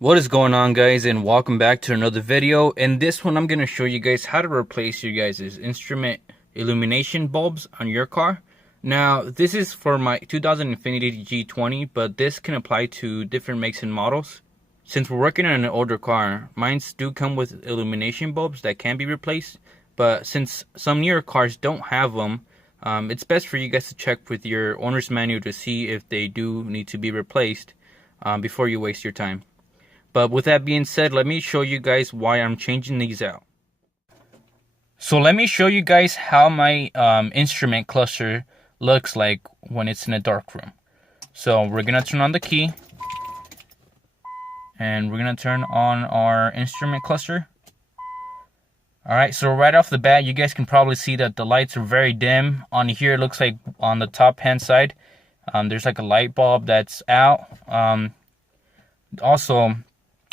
What is going on, guys, and welcome back to another video. In this one I'm going to show you guys how to replace your guys' instrument illumination bulbs on your car. Now this is for my 2000 Infiniti G20, but this can apply to different makes and models. Since we're working on an older car, mines do come with illumination bulbs that can be replaced, but since some newer cars don't have them, it's best for you guys to check with your owner's manual to see if they do need to be replaced before you waste your time. But with that being said, let me show you guys why I'm changing these out. So let me show you guys how my instrument cluster looks like when it's in a dark room. So we're gonna turn on the key and we're gonna turn on our instrument cluster. Alright, so right off the bat, you guys can probably see that the lights are very dim. On here, it looks like on the top hand side, there's like a light bulb that's out. Also,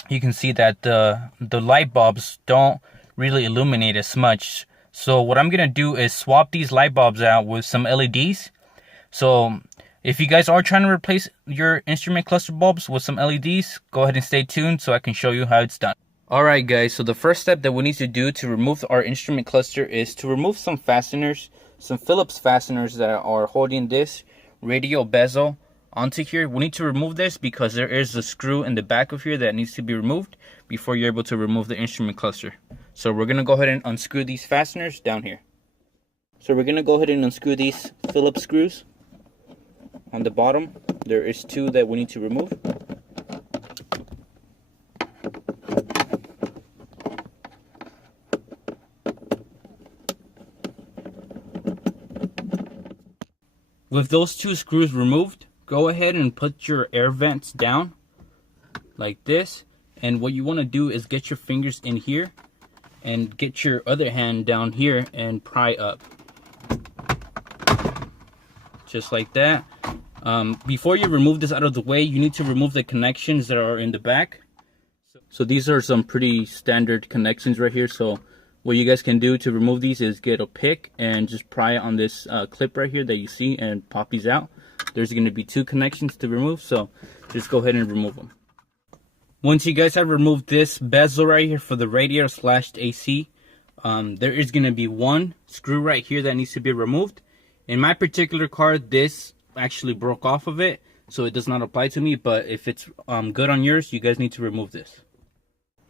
you can see that the light bulbs don't really illuminate as much. So what I'm gonna do is swap these light bulbs out with some LEDs. So if you guys are trying to replace your instrument cluster bulbs with some LEDs, go ahead and stay tuned so I can show you how it's done. Alright guys, so the first step that we need to do to remove our instrument cluster is to remove some fasteners, some Phillips fasteners that are holding this radial bezel onto here. We need to remove this because there is a screw in the back of here that needs to be removed before you're able to remove the instrument cluster. So we're going to go ahead and unscrew these fasteners down here. So we're going to go ahead and unscrew these Phillips screws on the bottom. There is two that we need to remove. With those two screws removed, go ahead and put your air vents down like this. And what you want to do is get your fingers in here and get your other hand down here and pry up. Just like that. Before you remove this out of the way, you need to remove the connections that are in the back. So these are some pretty standard connections right here. So what you guys can do to remove these is get a pick and just pry it on this clip right here that you see and pop these out. There's going to be two connections to remove, so just go ahead and remove them. Once you guys have removed this bezel right here for the radiator slash AC, there is going to be one screw right here that needs to be removed. In my particular car, this actually broke off of it, so it does not apply to me, but if it's good on yours, you guys need to remove this.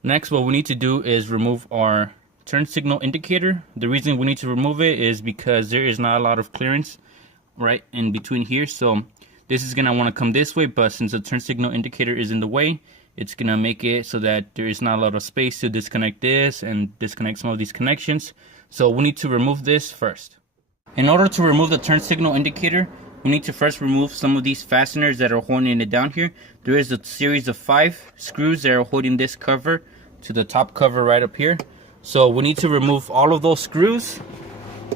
Next, what we need to do is remove our turn signal indicator. The reason we need to remove it is because there is not a lot of clearance right in between here, so this is gonna want to come this way, but since the turn signal indicator is in the way, it's gonna make it so that there is not a lot of space to disconnect this and disconnect some of these connections. So we need to remove this first. In order to remove the turn signal indicator, we need to first remove some of these fasteners that are holding it down here. There is a series of 5 screws that are holding this cover to the top cover right up here. So we need to remove all of those screws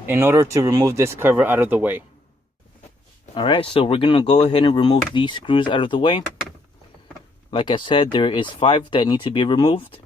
in order to remove this cover out of the way. Alright, so we're going to go ahead and remove these screws out of the way. Like I said, there is 5 that need to be removed.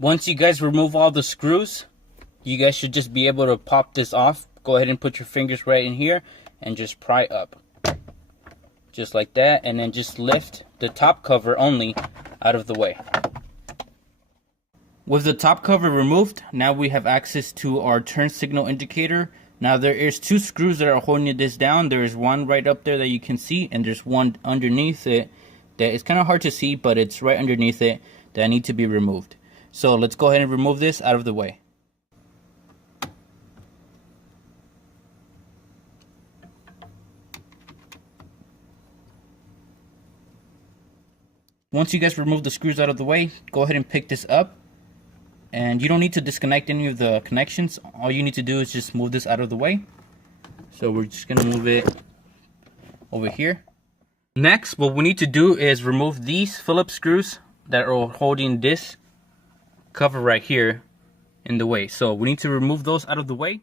Once you guys remove all the screws, you guys should just be able to pop this off. Go ahead and put your fingers right in here and just pry up. Just like that, and then just lift the top cover only out of the way. With the top cover removed, now we have access to our turn signal indicator. Now there is 2 screws that are holding this down. There is one right up there that you can see, and there's one underneath it that is kind of hard to see, but it's right underneath it that need to be removed. So let's go ahead and remove this out of the way. Once you guys remove the screws out of the way, go ahead and pick this up. And you don't need to disconnect any of the connections. All you need to do is just move this out of the way. So we're just gonna move it over here. Next, what we need to do is remove these Phillips screws that are holding this cover right here in the way. So we need to remove those out of the way.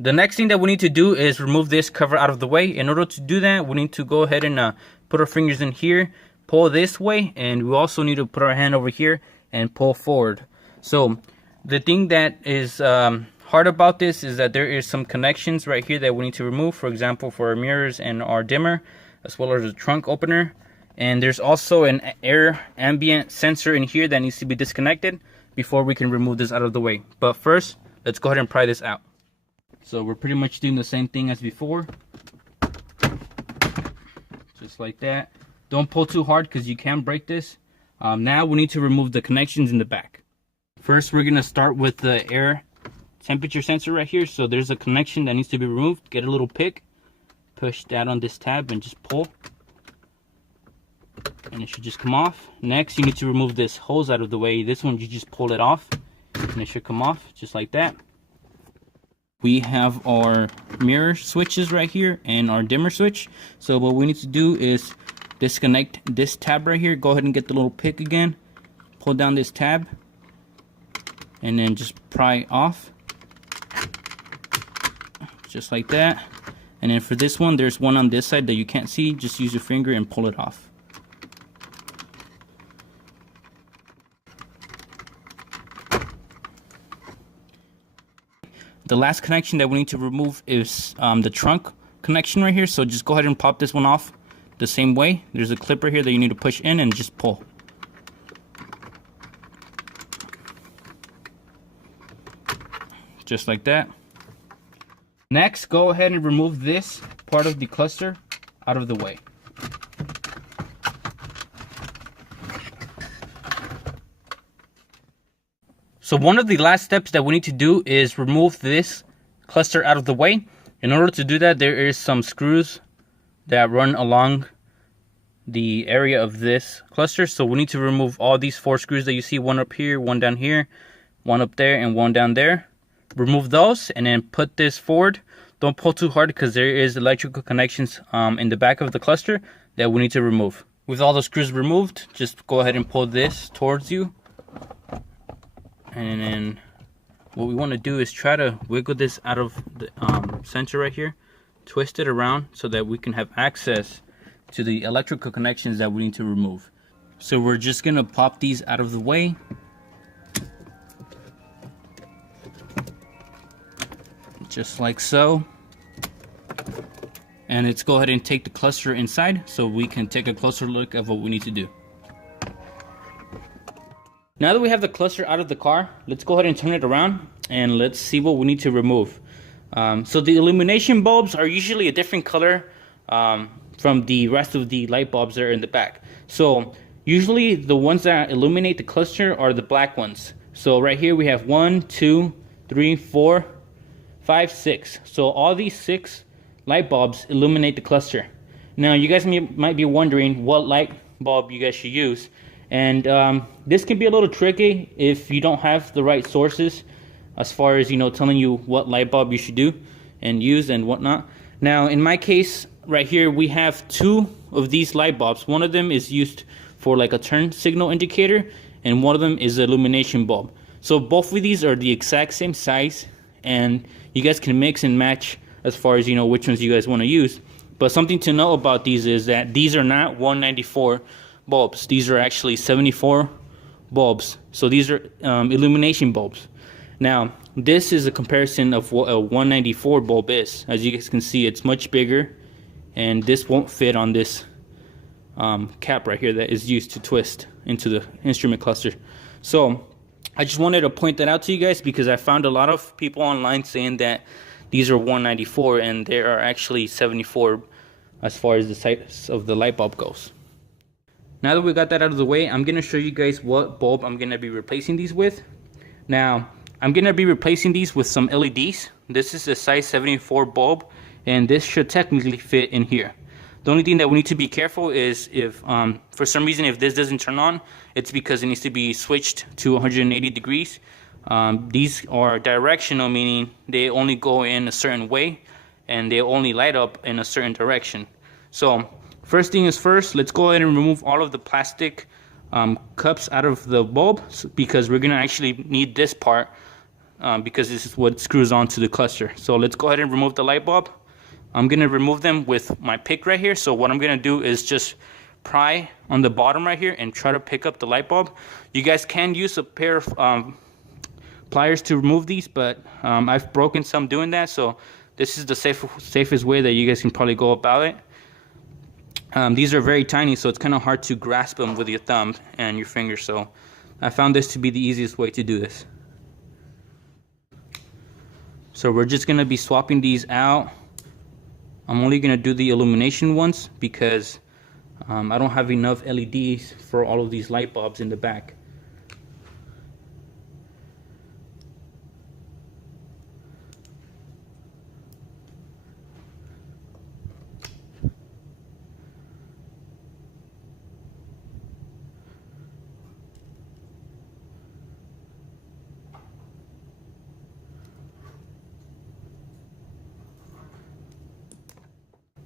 The next thing that we need to do is remove this cover out of the way. In order to do that, we need to go ahead and put our fingers in here, pull this way, and we also need to put our hand over here and pull forward. So the thing that is hard about this is that there is some connections right here that we need to remove. For example, for our mirrors and our dimmer, as well as the trunk opener. And there's also an air ambient sensor in here that needs to be disconnected before we can remove this out of the way. But first, let's go ahead and pry this out. So we're pretty much doing the same thing as before. Just like that. Don't pull too hard because you can break this. Now we need to remove the connections in the back. First, we're going to start with the air temperature sensor right here. So there's a connection that needs to be removed. Get a little pick. Push that on this tab and just pull. And it should just come off. Next, you need to remove this hose out of the way. This one, you just pull it off. And it should come off just like that. We have our mirror switches right here and our dimmer switch. So what we need to do is disconnect this tab right here. Go ahead and get the little pick again. Pull down this tab. And then just pry off. Just like that. And then for this one, there's one on this side that you can't see. Just use your finger and pull it off. The last connection that we need to remove is the trunk connection right here. So just go ahead and pop this one off the same way. There's a clip right here that you need to push in and just pull. Just like that. Next, go ahead and remove this part of the cluster out of the way. So one of the last steps that we need to do is remove this cluster out of the way. In order to do that, there is some screws that run along the area of this cluster. So we need to remove all these 4 screws that you see, one up here, one down here, one up there, and one down there. Remove those and then put this forward. Don't pull too hard because there is electrical connections in the back of the cluster that we need to remove. With all the screws removed, just go ahead and pull this towards you. And then what we want to do is try to wiggle this out of the center right here, twist it around so that we can have access to the electrical connections that we need to remove. So we're just going to pop these out of the way. Just like so. And let's go ahead and take the cluster inside so we can take a closer look at what we need to do. Now that we have the cluster out of the car, let's go ahead and turn it around and let's see what we need to remove. So the illumination bulbs are usually a different color from the rest of the light bulbs that are in the back. So usually the ones that illuminate the cluster are the black ones. So right here we have 1, 2, 3, 4, 5, 6. So all these 6 light bulbs illuminate the cluster. Now you guys might be wondering what light bulb you guys should use. And this can be a little tricky if you don't have the right sources as far as, telling you what light bulb you should do and use and whatnot. Now, in my case, right here, we have 2 of these light bulbs. One of them is used for like a turn signal indicator, and one of them is an illumination bulb. So both of these are the exact same size, and you guys can mix and match as far as, which ones you guys want to use. But something to know about these is that these are not 194 bulbs. These are actually 74 bulbs. So these are illumination bulbs. Now, this is a comparison of what a 194 bulb is. As you guys can see, it's much bigger, and this won't fit on this cap right here that is used to twist into the instrument cluster. So I just wanted to point that out to you guys because I found a lot of people online saying that these are 194 and there are actually 74 as far as the size of the light bulb goes. Now that we got that out of the way, I'm going to show you guys what bulb I'm going to be replacing these with. Now, I'm going to be replacing these with some LEDs. This is a size 74 bulb, and this should technically fit in here. The only thing that we need to be careful is if for some reason if this doesn't turn on, it's because it needs to be switched to 180 degrees. These are directional, meaning they only go in a certain way and they only light up in a certain direction. So first thing is first, let's go ahead and remove all of the plastic cups out of the bulb, because we're gonna actually need this part because this is what screws onto the cluster. So let's go ahead and remove the light bulb. I'm gonna remove them with my pick right here. So what I'm gonna do is just pry on the bottom right here and try to pick up the light bulb. You guys can use a pair of pliers to remove these, but I've broken some doing that, so this is the safest way that you guys can probably go about it. These are very tiny, so it's kind of hard to grasp them with your thumb and your finger, so I found this to be the easiest way to do this. So we're just going to be swapping these out. I'm only going to do the illumination ones because I don't have enough LEDs for all of these light bulbs in the back.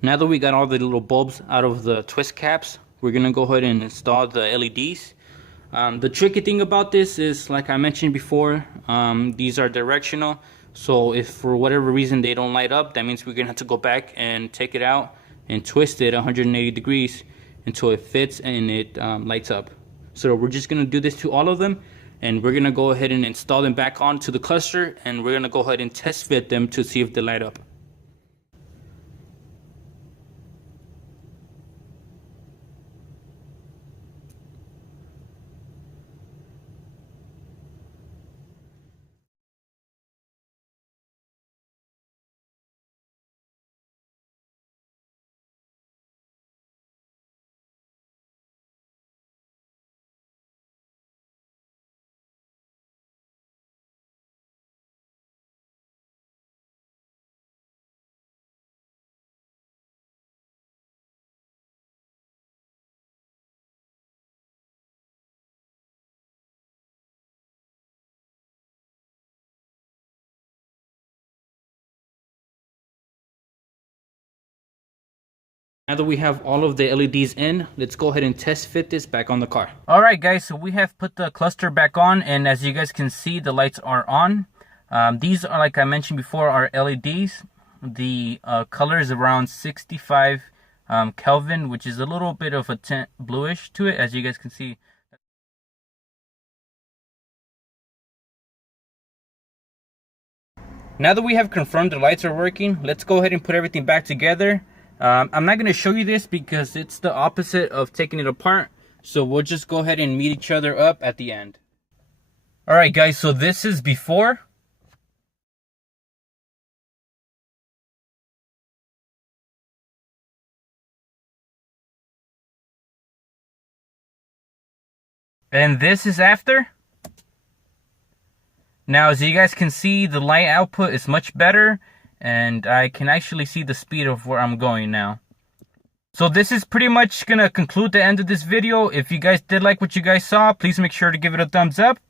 Now that we got all the little bulbs out of the twist caps, we're gonna go ahead and install the LEDs. The tricky thing about this is, like I mentioned before, these are directional. So if for whatever reason they don't light up, that means we're gonna have to go back and take it out and twist it 180 degrees until it fits and it lights up. So we're just gonna do this to all of them, and we're gonna go ahead and install them back onto the cluster, and we're gonna go ahead and test fit them to see if they light up. Now that we have all of the LEDs in, let's go ahead and test fit this back on the car. All right, guys, so we have put the cluster back on, and as you guys can see, the lights are on. These are, like I mentioned before, are LEDs. The color is around 65 Kelvin, which is a little bit of a tint bluish to it, as you guys can see. Now that we have confirmed the lights are working, let's go ahead and put everything back together. I'm not going to show you this because it's the opposite of taking it apart. So we'll just go ahead and meet each other up at the end. Alright guys, so this is before. And this is after. Now as you guys can see, the light output is much better. And I can actually see the speed of where I'm going now. So this is pretty much going to conclude the end of this video. If you guys did like what you guys saw, please make sure to give it a thumbs up.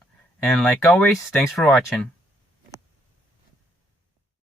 And like always, thanks for watching.